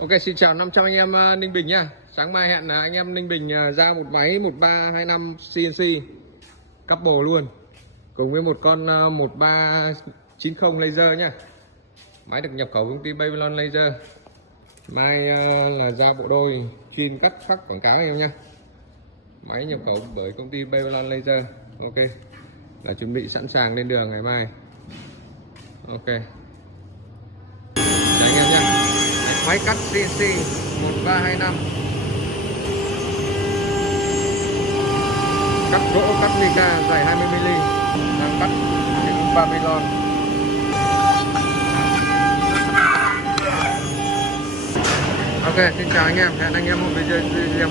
Ok, xin chào 500 anh em Ninh Bình nhá. Sáng mai hẹn anh em Ninh Bình ra một máy 1325 CNC couple luôn, cùng với một con 1390 laser nhá. Máy được nhập khẩu công ty Babylon Laser. Mai là ra bộ đôi chuyên cắt khắc quảng cáo anh em nhá. Máy nhập khẩu bởi công ty Babylon Laser. Ok, là chuẩn bị sẵn sàng lên đường ngày mai. Ok, chào anh em nhá. Máy cắt CNC 1325, cắt gỗ, cắt mica dài 20mm, đang cắt những Babylon. Ok, xin chào anh em, hẹn anh em một video khác.